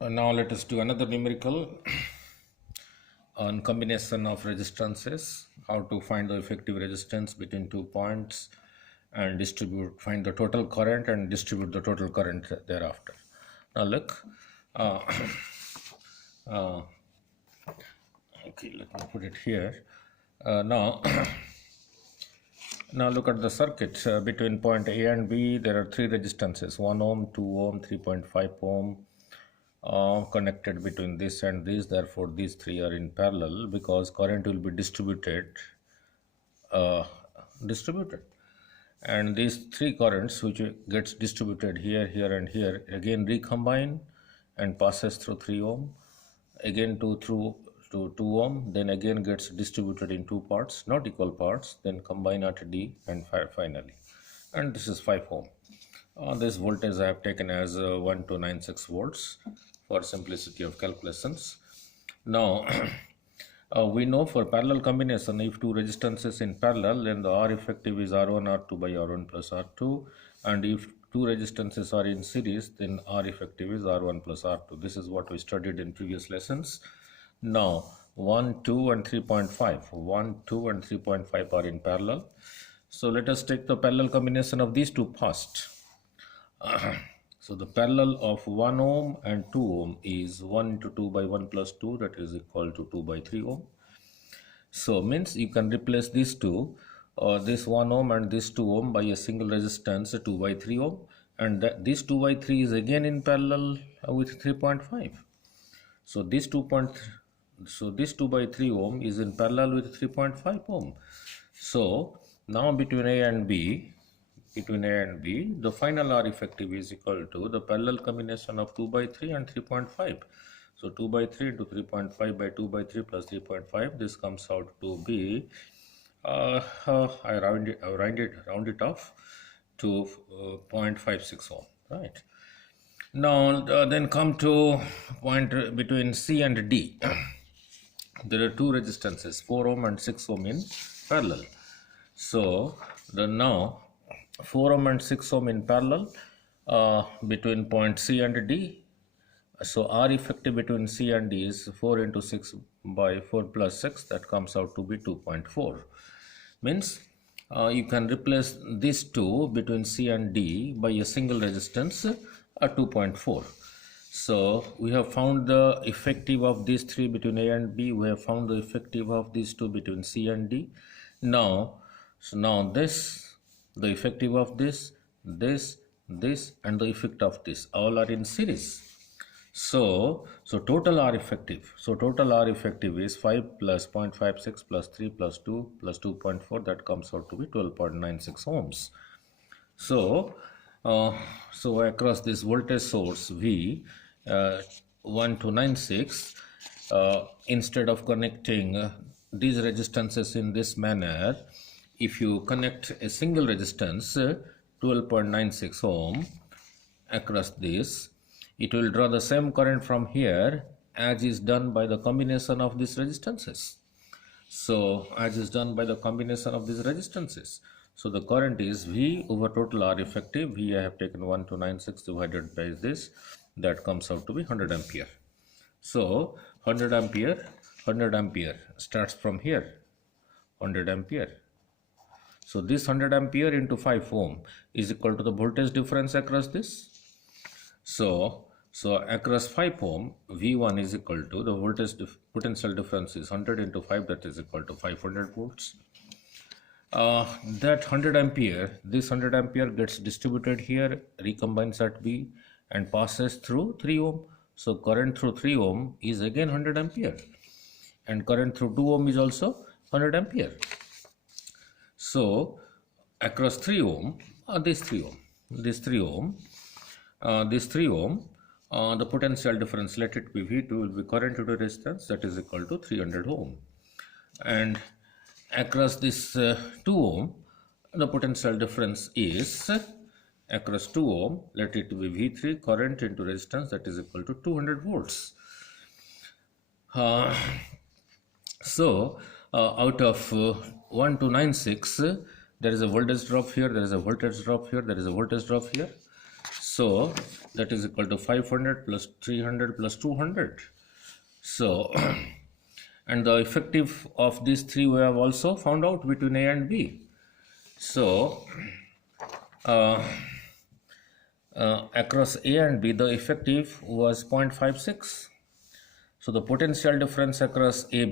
Now let us do another numerical on combination of resistances, how to find the effective resistance between 2 points and find the total current and distribute the total current thereafter. Now look, uh, uh, okay, let me put it here. Now, now look at the circuit. Between point A and B, there are three resistances: 1 ohm, 2 ohm, 3.5 ohm. Connected between this and this, therefore these three are in parallel because current will be uh, distributed, and these three currents which gets distributed here, here and here again recombine and passes through 3 ohm, again through to 2 ohm, then again gets distributed in two parts, not equal parts, then combine at D and finally, and this is 5 ohm. This voltage I have taken as 1296 volts for simplicity of calculations. Now, we know for parallel combination, if two resistances in parallel, then the R effective is R1 R2 by R1 plus R2, and if two resistances are in series, then R effective is R1 plus R2. This is what we studied in previous lessons. Now 1, 2 and 3.5, 1, 2 and 3.5 are in parallel. So let us take the parallel combination of these two first. So the parallel of 1 ohm and 2 ohm is 1 into 2 by 1 plus 2, that is equal to 2 by 3 ohm. So means you can replace these two, this 1 ohm and this 2 ohm by a single resistance 2 by 3 ohm, and this 2 by 3 is again in parallel with 3.5. So this 2 by 3 ohm is in parallel with 3.5 ohm. So now between A and B, the final R effective is equal to the parallel combination of 2 by 3 and 3.5. So 2 by 3 into 3.5 by 2 by 3 plus 3.5, this comes out to be, I round it off to 0.56 ohm, right? Now then come to point between C and D. There are two resistances, 4 ohm and 6 ohm in parallel. So now 4 ohm and 6 ohm in parallel between point C and D. So R effective between C and D is 4 into 6 by 4 plus 6, that comes out to be 2.4. Means you can replace these two between C and D by a single resistance 2.4. So we have found the effective of these three between A and B. We have found the effective of these two between C and D. Now, this, the effective of this, and the effect of this all are in series. So total R effective. So total R effective is 5 plus 0.56 plus 3 plus 2 plus 2.4. That comes out to be 12.96 ohms. So across this voltage source V 1296, instead of connecting these resistances in this manner, if you connect a single resistance 12.96 ohm across this, it will draw the same current from here as is done by the combination of these resistances. So as is done by the combination of these resistances. So the current is V over total R effective. V I have taken 1296 divided by this, that comes out to be 100 ampere. So 100 ampere starts from here, 100 ampere. So this 100 ampere into 5 ohm is equal to the voltage difference across this. So across 5 ohm, V1 is equal to the voltage potential difference is 100 into 5, that is equal to 500 volts. That 100 ampere, this 100 ampere gets distributed here, recombines at B and passes through 3 ohm. So current through 3 ohm is again 100 ampere, and current through 2 ohm is also 100 ampere. So across 3 ohm, this 3 ohm, the potential difference, let it be V2, will be current to the resistance, that is equal to 300 ohm. And across this 2 ohm, the potential difference is across 2 ohm, let it be V3, current into resistance, that is equal to 200 volts. Out of 1296, there is a voltage drop here, there is a voltage drop here, there is a voltage drop here. So that is equal to 500 plus 300 plus 200. So and the effective of these three we have also found out between A and B. So across A and B the effective was 0.56. So the potential difference across A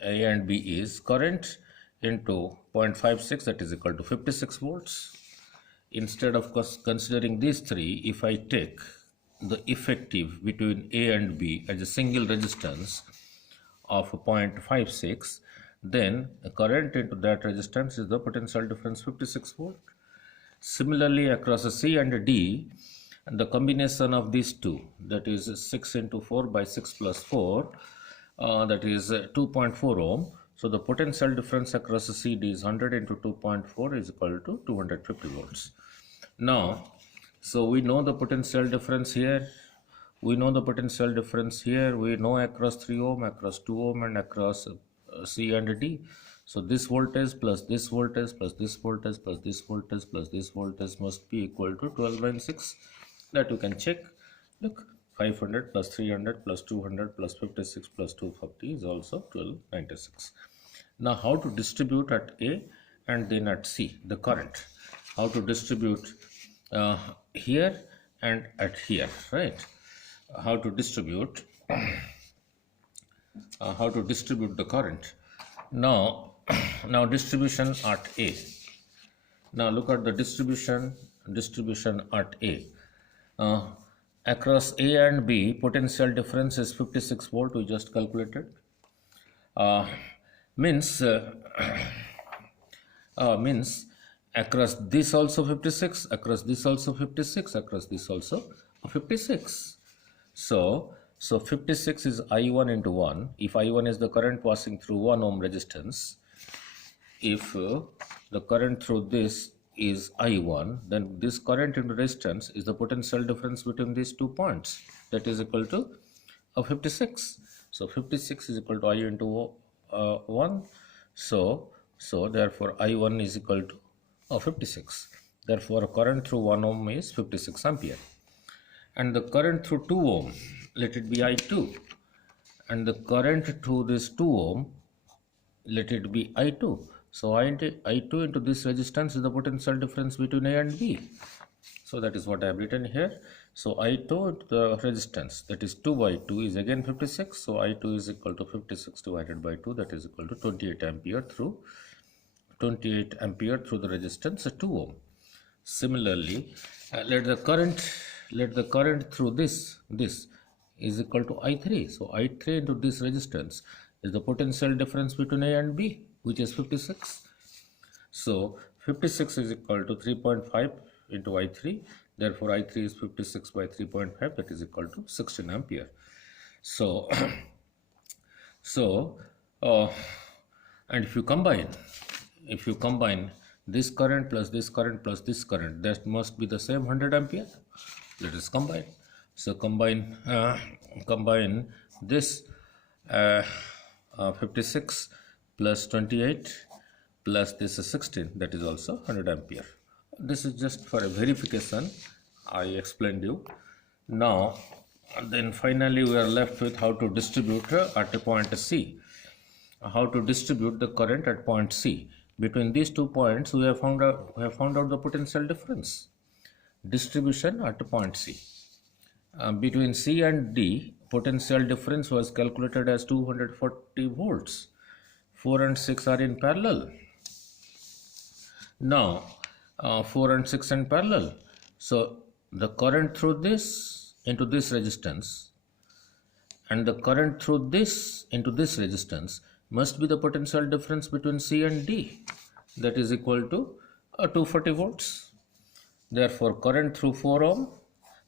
and B is current into 0.56, that is equal to 56 volts. Instead of considering these three, if I take the effective between A and B as a single resistance of 0.56, then the current into that resistance is the potential difference 56 volt. Similarly, across a C and a D, the combination of these two, that is 6 into 4 by 6 plus 4, that is 2.4 ohm. So the potential difference across the CD is 100 into 2.4 is equal to 250 volts. Now, so we know the potential difference here. We know the potential difference here. We know across 3 ohm, across 2 ohm, and across C and D. So this voltage plus this voltage plus this voltage plus this voltage plus this voltage must be equal to 1296. That you can check. Look, 500 plus 300 plus 200 plus 56 plus 250 is also 1296. Now how to distribute at A and then at C the current? How to distribute here and at here, right? How to distribute the current. Now distribution at A. Now look at the distribution at A. Across A and B, potential difference is 56 volt. We just calculated. Means across this also 56, across this also 56, across this also 56. So 56 is I1 into 1. If I1 is the current passing through 1 ohm resistance, if the current through this is I1, then this current into resistance is the potential difference between these 2 points, that is equal to 56. So 56 is equal to I into 1. So therefore I1 is equal to 56. Therefore current through 1 ohm is 56 ampere. And the current through 2 ohm, let it be I2. And the current through this 2 ohm, let it be I2. So I2 into this resistance is the potential difference between A and B. So that is what I have written here. So I2 into the resistance, that is 2 by 2 is again 56. So I2 is equal to 56 divided by 2, that is equal to 28 ampere through the resistance 2 ohm. Similarly, let the current through this is equal to I3. So I3 into this resistance is the potential difference between A and B, which is 56. So 56 is equal to 3.5 into I3. Therefore I3 is 56 by 3.5, that is equal to 16 ampere. So and if you combine this current plus this current plus this current, that must be the same 100 ampere. Let us combine. So combine this 56 plus 28 plus this is 16, that is also 100 ampere. This is just for a verification. I explained you. Now then finally we are left with how to distribute at a point C. How to distribute the current at point C. Between these 2 points we have found out the potential difference. Distribution at point C. Between C and D, potential difference was calculated as 240 volts. 4 and 6 are in parallel. Now 4 and 6 in parallel. So the current through this into this resistance and the current through this into this resistance must be the potential difference between C and D, that is equal to 240 volts. Therefore current through 4 ohm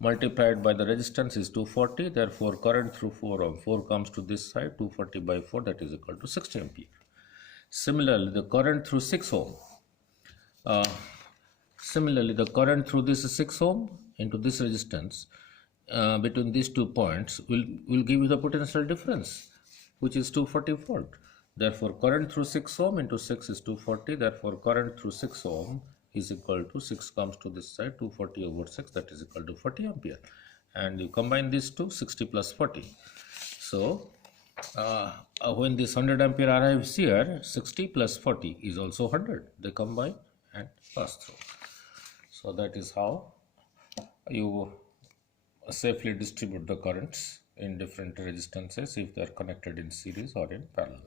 multiplied by the resistance is 240. Therefore current through 4 ohm, 4 comes to this side, 240 by 4, that is equal to 60 ampere. Similarly the current through 6 ohm, the current through this 6 ohm into this resistance between these 2 points will give you the potential difference, which is 240 volt. Therefore current through 6 ohm into 6 is 240. Therefore current through 6 ohm is equal to 6 comes to this side, 240 over 6, that is equal to 40 ampere. And you combine these two, 60 plus 40. So when this 100 ampere arrives here, 60 plus 40 is also 100. They combine and pass through. So that is how you safely distribute the currents in different resistances if they are connected in series or in parallel.